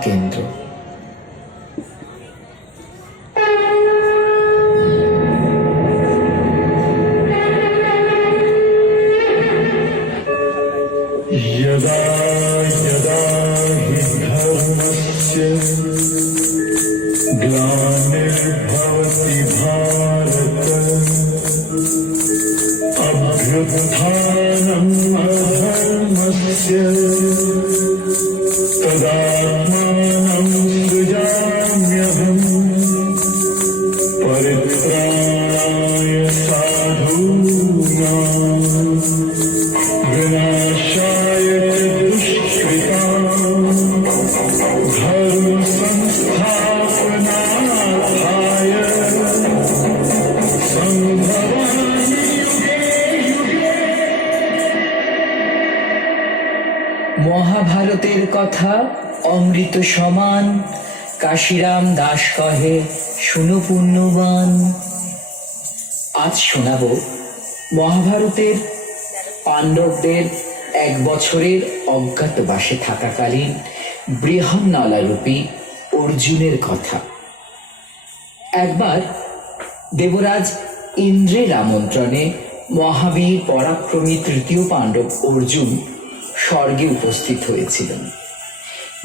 建筑。মহাভারতের কথা অমৃত সমান, কাশিরাম দাস কহে, শুনো আজ শোনাব মহাভারতের পাণ্ডবদের এক বছরের অজ্ঞাতবাসে থাকাকালীন বৃহন্নলারূপী অর্জুনের কথা। একবার দেবরাজ ইন্দ্রের আমন্ত্রণে মহাবীর পরাক্রমী তৃতীয় পাণ্ডব অর্জুন স্বর্গে উপস্থিত হয়েছিলেন।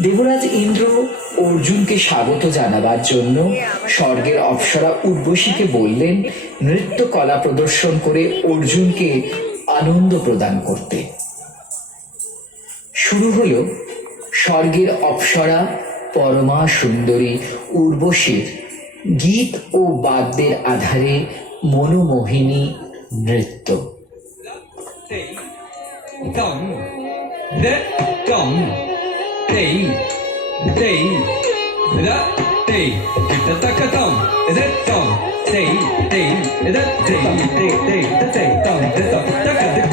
দেবরাজ ইন্দ্র অর্জুনকে স্বাগত জানাবার জন্য স্বর্গের অপ্সরা উর্বশীকে বললেন, নৃত্য কলা প্রদর্শন করে অর্জুনকে আনন্দ প্রদান করতে। শুরু হলো স্বর্গের অপ্সরা পরমা সুন্দরী উর্বশীর গীত ও বাদ্যের আধারে মনোমোহিনী নৃত্য dum, the dum, day, day, the day, the taka dum, the dum, day, day, the day, day, day, the day, dum, the dum, taka the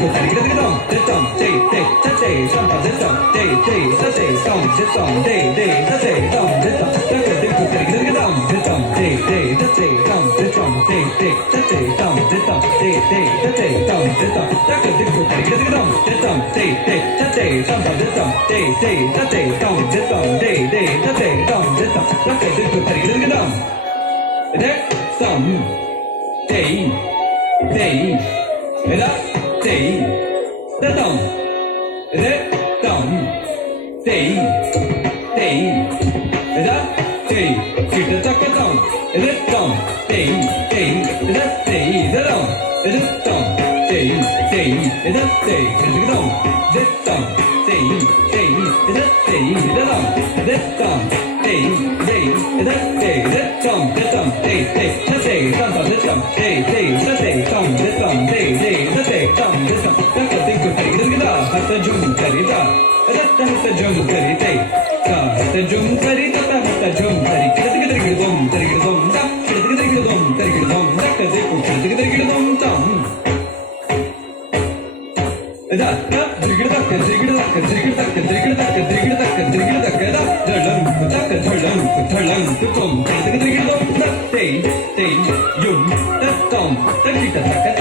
dum, the dum, day, day, day, some of this song, day, day, the day, some this song, day, day, the day, some this song, the good thing to say, the good song, this song, day, day, the day, some this song, day, day, the day, some this song, day, day, the day, some this song, the good thing to say, the good song, this song, day, day, the day, some of this song, day, day, the day, some this song, day, day, the day, some this song, the good thing to say, the good song, that some day, day, that day, the song. TI, TI, is that TI, sit a chaka down, is it down, TI, TI, is that TI, is it down, is it down, TI, TI, is that TI, is it down, is it down, TI, TI, is that TI, is it down, is it down, TI, TI, is that TI, is it down, is it down, TI, TI, is that TI, down, down, is it down, TI, TI, is that TI, down, is it down, TI, TI, is that TI, down, is it down, that's a thing to take, is it down, that's a jump, that is down. ಹತ್ತ ಹತ್ತ ಜೋಮ್ ಕರಿ ತೈ ತ ಹತ್ತ ಜೋಮ್ ಕರಿ ತತ ಹತ್ತ ಜೋಮ್ ಕರಿ ಕಿಡತಿಗ ತಿರುಗಿಡದೋಮ್ ತಿರುಗಿಡದೋಮ್ ತ ಕಿಡತಿಗ ತಿರುಗಿಡದೋಮ್ ತಿರುಗಿಡದೋಮ್ ದಕ್ಕ ದಿಕ್ಕು ಕಿಡತಿಗ ತಿರುಗಿಡದೋಮ್ ತಂ the ತ ತಿರುಗಿಡದಕ್ಕ ತಿರುಗಿಡದಕ್ಕ ತಿರುಗಿಡದಕ್ಕ ತಿರುಗಿಡದಕ್ಕ ತಿರುಗಿಡದಕ್ಕ ತಿರುಗಿಡದಕ್ಕ ದ ಧಳಂ ತಕ್ಕ ಧಳಂ ಧಳಂ ತುಂ ಕಿಡತಿಗ ತಿರುಗಿಡದೋಮ್ ತ ತೈ ತೈ ಯುಂ ತ ತಂ ತ ಕಿಟ ತಕ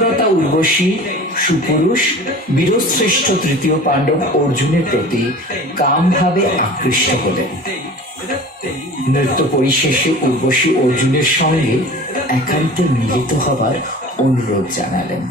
নৃত্যরতা উর্বশী, সুপুরুষ, বীরশ্রেষ্ঠ তৃতীয় পাণ্ডব অর্জুনের প্রতি কামভাবে আকৃষ্ট হলেন। নৃত্য পরিশেষে উর্বশী অর্জুনের সঙ্গে একান্তে মিলিত হবার অনুরোধ জানালেন।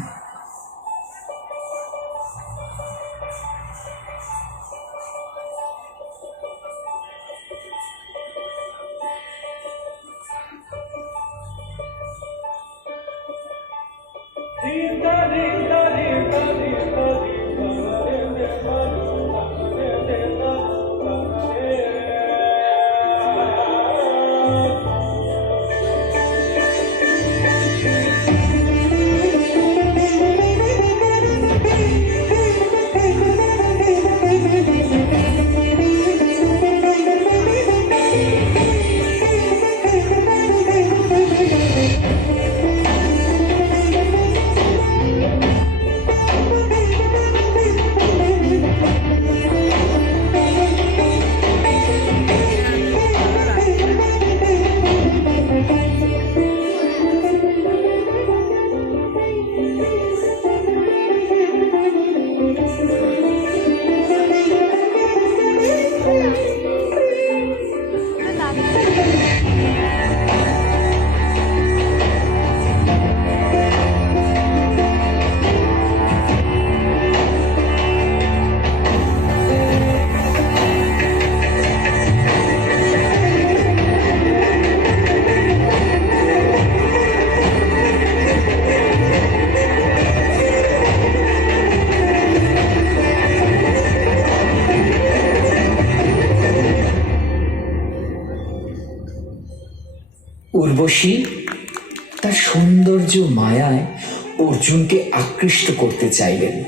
অর্জুনকে আকৃষ্ট করতে চাইলেন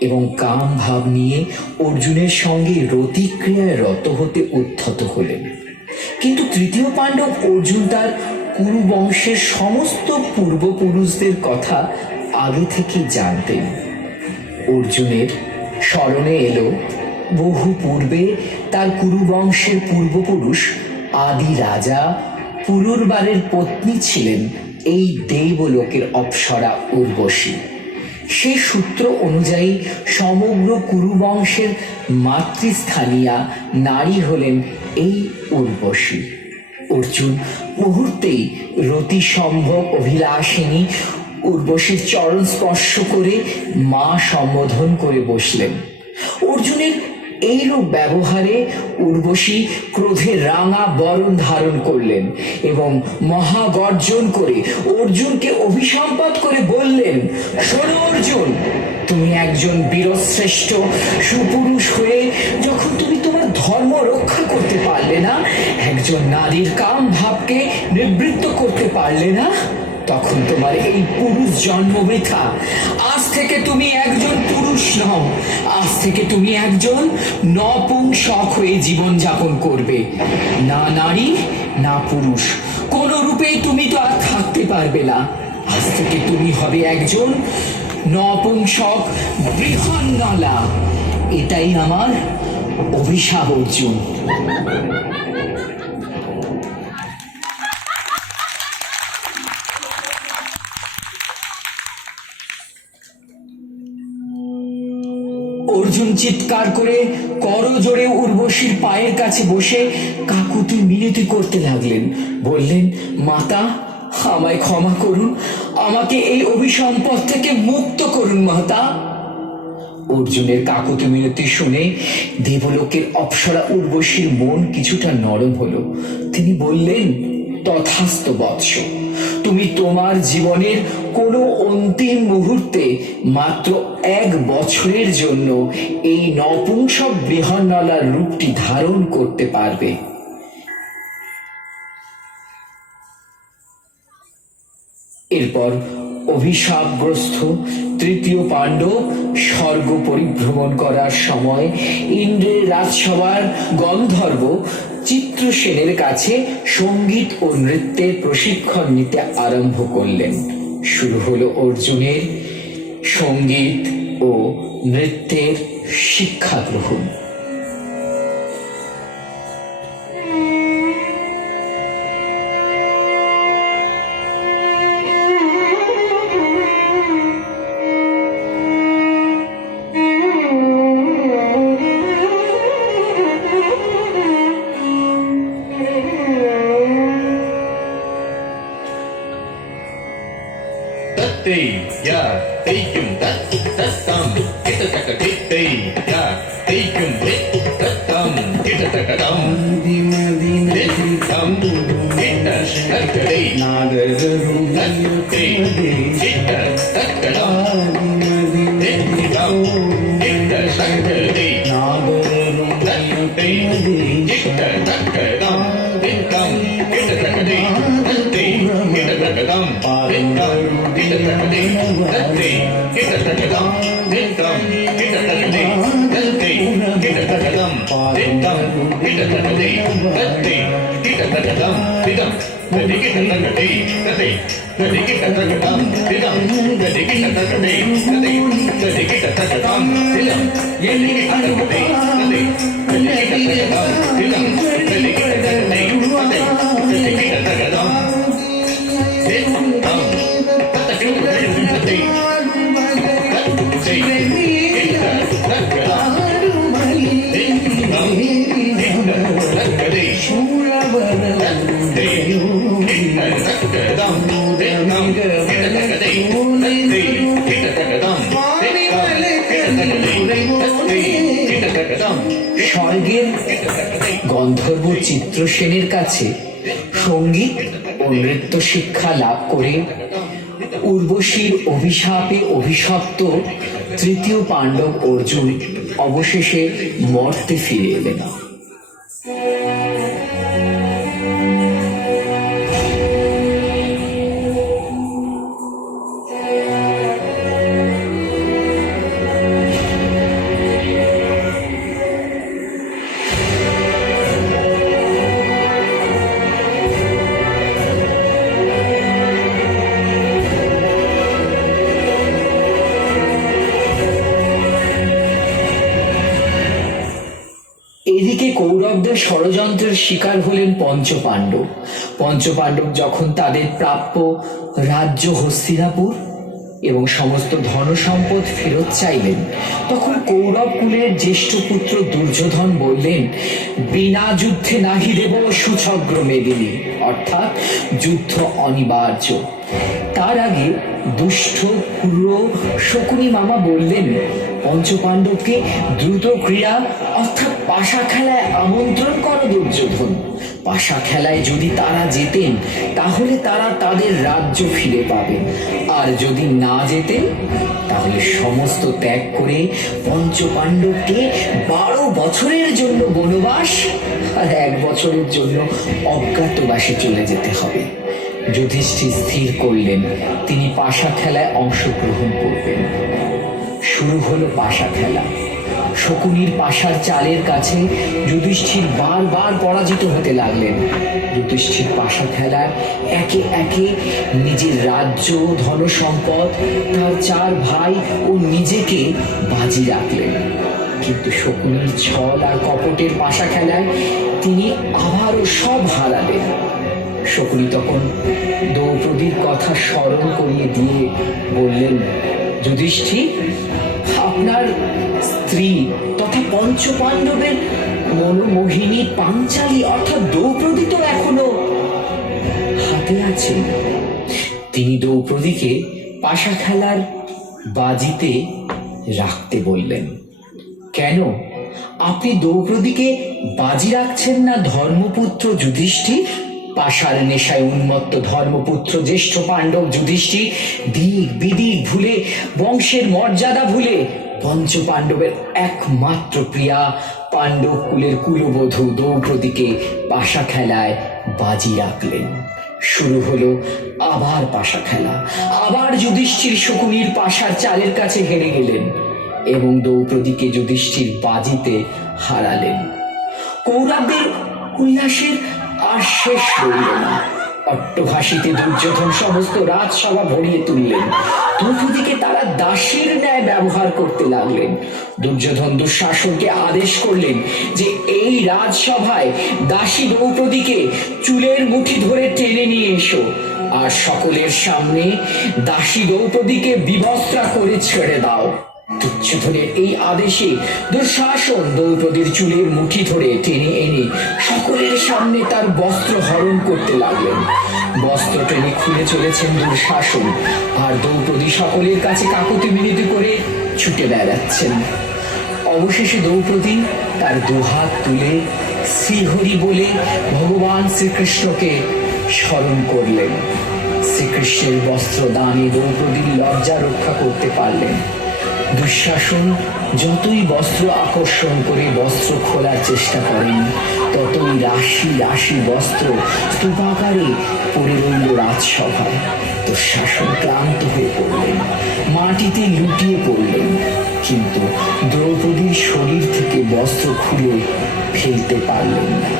এবং কাম ভাব নিয়ে অর্জুনের সঙ্গে রতিক্রিয়ায় রত হতে উদ্ধত হলেন। কিন্তু তৃতীয় পাণ্ডব অর্জুন তার কুরু বংশের সমস্ত পূর্বপুরুষদের কথা আগে থেকে জানতেন। অর্জুনের স্মরণে এলো, বহু পূর্বে তার কুরুবংশের পূর্বপুরুষ আদি রাজা পুরুরবারের পত্নী ছিলেন এই দেবলোকের অপ্সরা উর্বশী। সেই সূত্র অনুযায়ী সমগ্র কুরুবংশের মাতৃস্থানীয়া নারী হলেন এই উর্বশী। অর্জুন মুহূর্তেই রতি সম্ভব অভিলাষিনী উর্বশীর চরণ স্পর্শ করে মা সম্বোধন করে বসলেন। অর্জুনের এইরূপ ব্যবহারে উর্বশী ক্রোধে রাঙা বরণ ধারণ করলেন এবং মহাগর্জন করে অর্জুনকে অভিসম্পাদ করে বললেন, শোনো অর্জুন, তুমি একজন বীরশ্রেষ্ঠ সুপুরুষ হয়ে যখন তুমি তোমার ধর্ম রক্ষা করতে পারলে না, একজন নারীর কাম ভাবকে নিবৃত্ত করতে পারলে না? তখন তোমার এই পুরুষ জন্ম বৃথা। আজ থেকে তুমি একজন পুরুষ নও। আজ থেকে তুমি একজন নপুংসক হয়ে জীবন যাপন করবে। না নারী, না পুরুষ। কোন রূপেই তুমি তো আর থাকতে পারবে না। আজ থেকে তুমি হবে একজন নপুংসক বৃহন্নলা এটাই আমার অভিশাপ অর্জুন। অর্জুন চিৎকার করে করজোড়ে উর্বশীর পায়ের কাছে বসে কাকুতি মিনতি করতে লাগলেন। বললেন, মাতা, আমায় ক্ষমা করুন, আমাকে এই অভিসম্পদ থেকে মুক্ত করুন, মাতা। অর্জুনের কাকুতি মিনতি শুনে দেবলোকের অপ্সরা উর্বশীর মন কিছুটা নরম হলো। তিনি বললেন তথাস্ত বৎস। তুমি তোমার জীবনের কোনো অন্তিম মুহূর্তে মাত্র এক বছরের জন্য এই নপুংসক বৃহন্নলার রূপটি ধারণ করতে পারবে। এরপর অভিশাপগ্রস্ত তৃতীয় পাণ্ডব স্বর্গ পরিভ্রমণ করার সময় ইন্দ্রের রাজসভার গন্ধর্ব চিত্রসেনের কাছে সংগীত ও নৃত্যের প্রশিক্ষণ নিতে আরম্ভ করলেন। শুরু হলো অর্জুনের সংগীত ও নৃত্যের শিক্ষা গ্রহণ தத்தை யா தைக்கும் தத் தத்தம் கிட்டத்தக்க தித்தை யா தைக்கும் தித் தத்தம் கிட்டத்தக்கதம் தித்தம் கிட்ட தக்கதை தத்தை கிட்ட திட்டம் திட்டத்தை தத்தை திட்டத்தட்டம் திட்டம் தடிக்கு தட்டங்கட்டை தத்தை தடிக்கு தட்டங்கட்டம் திட்டம் தடிக்கு தட்டங்கட்டை தத்தை தடிக்கு தட்டங்கட்டம் திட்டம் எண்ணிக்கை தட்டங்கட்டை தத்தை தடிக்கு தட்டங்கட்டம் স্বর্গের গন্ধর্ব চিত্রসেনের কাছে সংগীত ও নৃত্য শিক্ষা লাভ করে উর্বশীর অভিশাপে অভিশপ্ত তৃতীয় পাণ্ডব অর্জুন অবশেষে মর্তে ফিরে এলেন। কৌরবের ষড়যন্ত্রের শিকার হলেন পঞ্চপাণ্ডব। পঞ্চপাণ্ডব যখন তাদের প্রাপ্য রাজ্য হস্তিনাপুর এবং সমস্ত ধনসম্পদ ফেরত চাইলেন, তখন কৌরব কুলের জ্যেষ্ঠ পুত্র দুর্যোধন বললেন, বিনা যুদ্ধে নাহি দেব সুচগ্র মেদিনী। অর্থাৎ যুদ্ধ অনিবার্য। তার আগে দুষ্ট পুর শকুনি মামা বললেন, পঞ্চপাণ্ডবকে দ্রুত ক্রিয়া অর্থাৎ পাশা খেলায় আমন্ত্রণ করো দুর্যোধন। পাশা খেলায় যদি তারা যেতেন তাহলে তারা তাদের রাজ্য ফিরে পাবেন আর যদি না যেতেন তাহলে সমস্ত ত্যাগ করে পঞ্চপাণ্ডবকে বারো বছরের জন্য বনবাস আর এক বছরের জন্য অজ্ঞাতবাসে চলে যেতে হবে। যুধিষ্ঠির স্থির করলেন, তিনি পাশা খেলায় অংশগ্রহণ করবেন। শুরু হলো পাশা খেলা। শকুনির পাশার চালের কাছে যুধিষ্ঠির বারবার পরাজিত হতে লাগলেন। যুধিষ্ঠির পাশা খেলায় একে একে নিজের রাজ্য, ধনসম্পদ, তার চার ভাই ও নিজেকে বাজি রাখলেন। কিন্তু শকুনির ছল আর কপটের পাশা খেলায় তিনি আবারও সব হারালেন। শকুনি তখন দ্রৌপদীর কথা স্মরণ করিয়ে দিয়ে বললেন যুধিষ্ঠির আপনার স্ত্রী তথা পঞ্চপাণ্ডবের মনোমোহিনী পাঞ্চালী অর্থাৎ দ্রৌপদী তো এখনও হাতে আছেন। তিনি দ্রৌপদীকে পাশা খেলার বাজিতে রাখতে বললেন। কেন? আপনি দ্রৌপদীকে বাজি রাখছেন না ধর্মপুত্র যুধিষ্ঠির? পাশার নেশায় উন্মত্ত ধর্মপুত্র জ্যেষ্ঠ পাণ্ডব যুধিষ্ঠির, দিক বিদিক ভুলে, বংশের মর্যাদা ভুলে পঞ্চ পাণ্ডবের একমাত্র প্রিয়া পাণ্ডব কুলের কুলবধূ দ্রৌপদীকে পাশা খেলায় বাজি রাখলেন। শুরু হলো আবার পাশা খেলা। আবার যুধিষ্ঠির শকুনির পাশার চালের কাছে হেরে গেলেন। এবং দ্রৌপদীকে যুধিষ্ঠির বাজিতে হারালেন। কৌরবদের উল্লাসের আর শেষ রইল না। অট্টহাসিতে দুর্যোধন সমস্ত রাজসভা ভরিয়ে তুললেন। দ্রৌপদীকে তারা দাসীর ন্যায় ব্যবহার করতে লাগলেন। দুর্যোধন দুঃশাসনকে আদেশ করলেন যে এই রাজসভায় দাসী দ্রৌপদীকে চুলের মুঠি ধরে টেনে নিয়ে এসো। আর সকলের সামনে দাসী দ্রৌপদীকে বিবস্ত্রা করে ছেড়ে দাও। দুর্যোধনের এই আদেশে দুঃশাসন দ্রৌপদীর চুলের মুঠি ধরে টেনে এনে সকলের সামনে তার বস্ত্র হরণ করতে লাগলেন। বস্ত্র টেনে খুলে চলেছেন দুঃশাসন, আর দ্রৌপদী সকলের কাছে কাকুতি মিনতি করে ছুটে বেড়াচ্ছেন। অবশেষে দ্রৌপদী তার দুহাত তুলে শ্রীহরি বলে ভগবান শ্রীকৃষ্ণকে স্মরণ করলেন। শ্রীকৃষ্ণের বস্ত্র দানে দ্রৌপদীর লজ্জা রক্ষা করতে পারলেন। দুঃশাসন, যতই বস্ত্র আকর্ষণ করে বস্ত্র খোলার চেষ্টা করেন, ততই রাশি রাশি বস্ত্র স্তূপাকারে পড়ে রইল রাজসভায়। দুঃশাসন ক্লান্ত হয়ে পড়লেন, মাটিতে লুটিয়ে পড়লেন, কিন্তু দ্রৌপদীর শরীর থেকে বস্ত্র খুলে ফেলতে পারলেন না।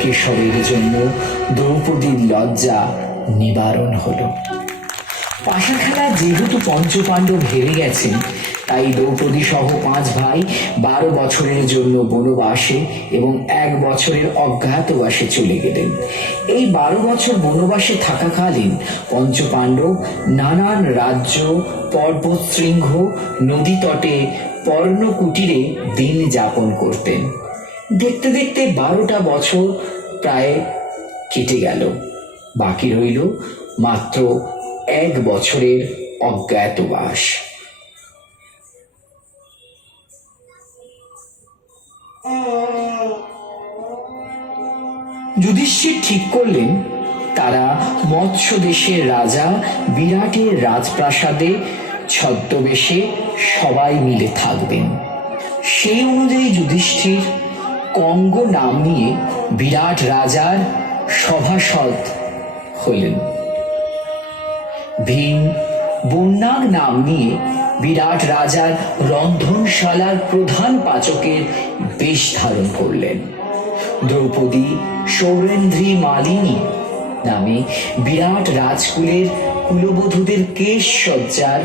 কেশবের জন্য দ্রৌপদীর লজ্জা নিবারণ হলো। পাশা খেলা যেহেতু পঞ্চপাণ্ডব হেরে গেছেন, তাই দ্রৌপদী সহ পাঁচ ভাই বারো বছরের জন্য বনবাসে এবং এক বছরের অজ্ঞাতবাসে চলে গেলেন। এই বারো বছর বনবাসে থাকাকালীন পঞ্চপাণ্ডব নানান রাজ্য পর্বত শৃঙ্গ নদী তটে পর্ণকুটিরে দিন যাপন করতেন। দেখতে দেখতে বারোটা বছর প্রায় কেটে গেল। বাকি রইল মাত্র এক বছরের অজ্ঞাতবাস যুধিষ্ঠির ঠিক করলেন, তারা মৎস্য দেশের রাজা বিরাটের রাজপ্রাসাদে ছদ্মবেশে সবাই মিলে থাকবেন। সেই অনুযায়ী যুধিষ্ঠির কঙ্গ নাম নিয়ে বিরাট রাজার সভাসদ হলেন। ভীম বন্যাগ নাম নিয়ে বিরাট রাজার রন্ধনশালার প্রধান পাচকের বেশ ধারণ করলেন। দ্রৌপদী সৌরেন্দ্রী মালিনী নামে বিরাট রাজকুলের কুলবধূদের কেশ সজ্জার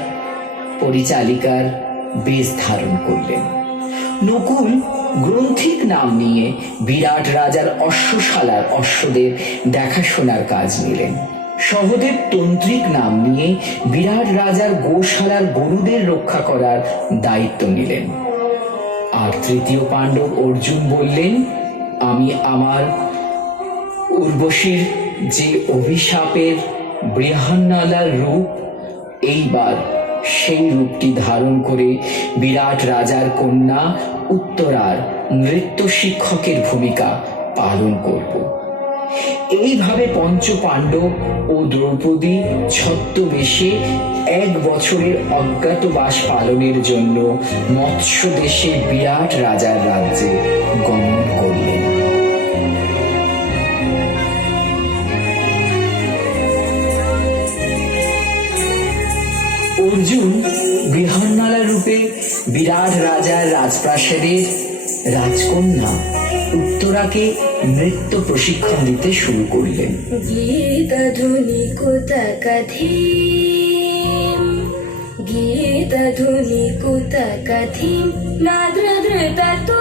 পরিচালিকার বেশ ধারণ করলেন। নকুল গ্রন্থিক নাম নিয়ে বিরাট রাজার অশ্বশালার অশ্বদের দেখাশোনার কাজ নিলেন। সহদেব তন্ত্রিক নাম নিয়ে বিরাট রাজার গোশালার গরুদের রক্ষা করার দায়িত্ব নিলেন। আর তৃতীয় পাণ্ডব অর্জুন বললেন, আমি আমার উর্বশীর যে অভিশাপের বৃহন্নলার রূপ, এইবার সেই রূপটি ধারণ করে বিরাট রাজার কন্যা উত্তরার নৃত্য শিক্ষকের ভূমিকা পালন করব। এইভাবে পঞ্চ পাণ্ডব ও দ্রৌপদী ছদ্মবেশে এক বছরের অজ্ঞাতবাস পালনের জন্য মৎস্য দেশে বিরাট রাজার রাজ্যে গমন করলেন। অর্জুন বৃহন্নলা রূপে বিরাট রাজার রাজপ্রাসাদের রাজকন্যা উত্তরাকে নৃত্য প্রশিক্ষণ দিতে শুরু করলেন। গীতধুনিকুতকথিম নাদ্রদ্রুত তো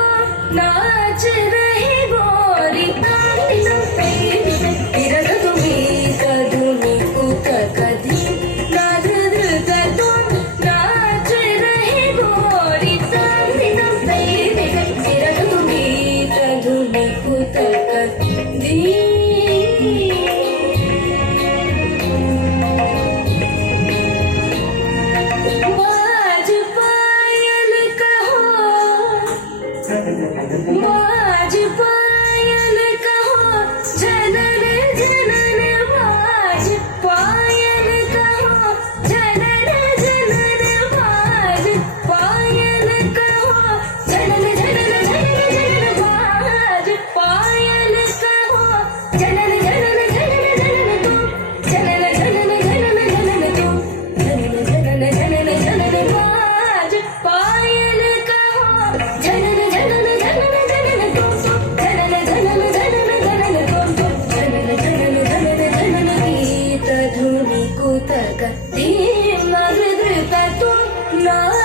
love.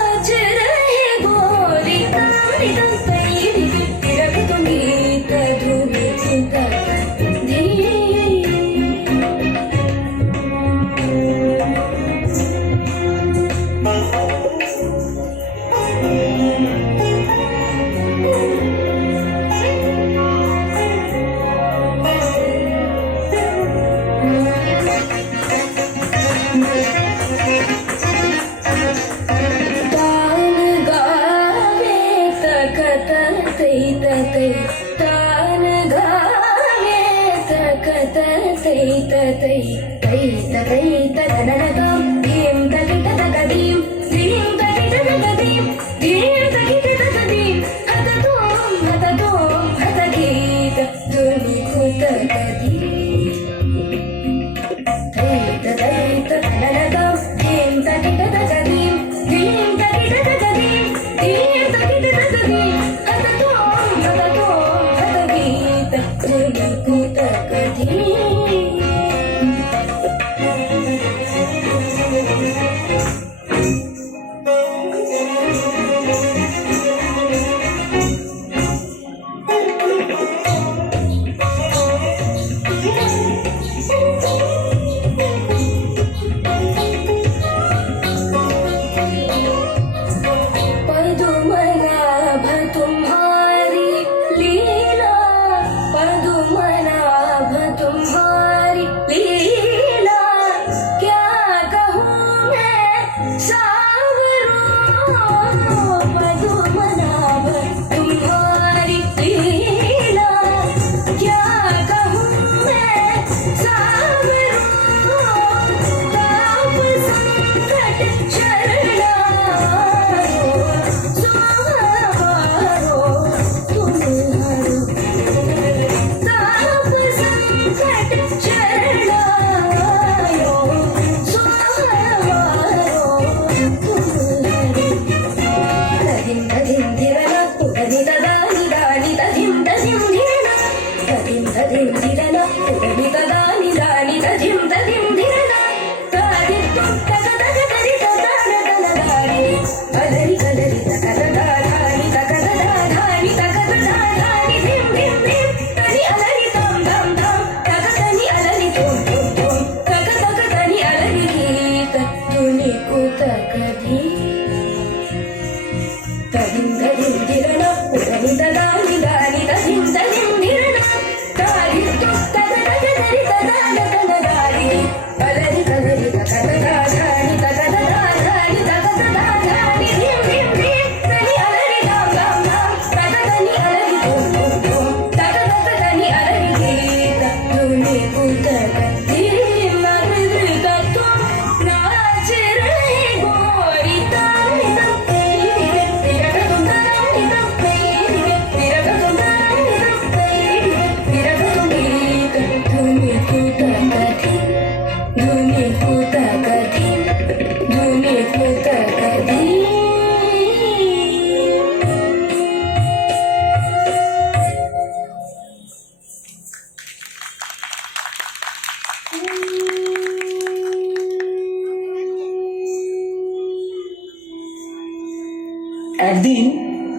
একদিন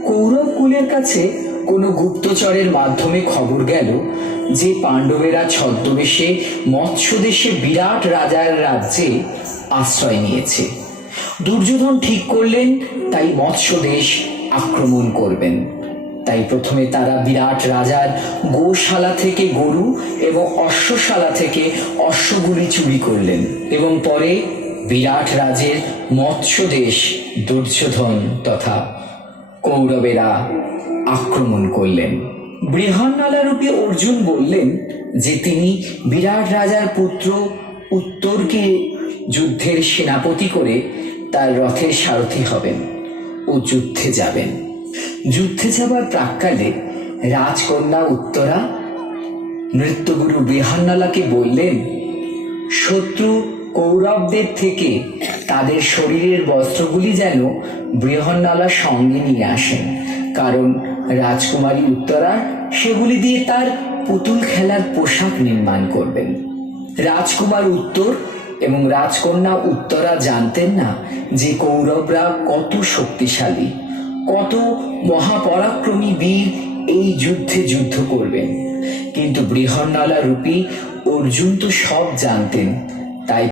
কৌরব কুলের কাছে কোনো গুপ্তচরের মাধ্যমে খবর গেল যে পাণ্ডবেরা ছদ্মবেশে মৎস্য দেশে বিরাট রাজার রাজ্যে আশ্রয় নিয়েছে। দুর্যোধন ঠিক করলেন, তাই মৎস্য দেশ আক্রমণ করবেন। তাই প্রথমে তারা বিরাট রাজার গোশালা থেকে গরু এবং অশ্বশালা থেকে অশ্বগুলি চুরি করলেন এবং পরে বিরাট রাজের মৎস্য দেশ দুর্যোধন তথা কৌরবেরা আক্রমণ করলেন। বৃহন্নলারূপী অর্জুন বললেন যে তিনি বিরাট রাজার পুত্র উত্তরকে যুদ্ধের সেনাপতি করে তার রথের সারথি হবেন ও যুদ্ধে যাবেন। যুদ্ধে যাবার প্রাক্কালে রাজকন্যা উত্তরা নৃত্যগুরু বৃহন্নলাকে বললেন, শত্রু কৌরবদের থেকে তাদের শরীরের বস্ত্রগুলি যেন বৃহন্নলা সঙ্গে নিয়ে আসেন কারণ রাজকুমারী উত্তরা সেগুলি দিয়ে তার পুতুল খেলার পোশাক নির্মাণ করবেন। রাজকুমার উত্তর এবং রাজকন্যা উত্তরা জানতেন না যে কৌরবরা কত শক্তিশালী, কত মহাপরাক্রমী বীর এই যুদ্ধে যুদ্ধ করবেন। কিন্তু বৃহন্নলা রূপী অর্জুন তো সব জানতেন, তাই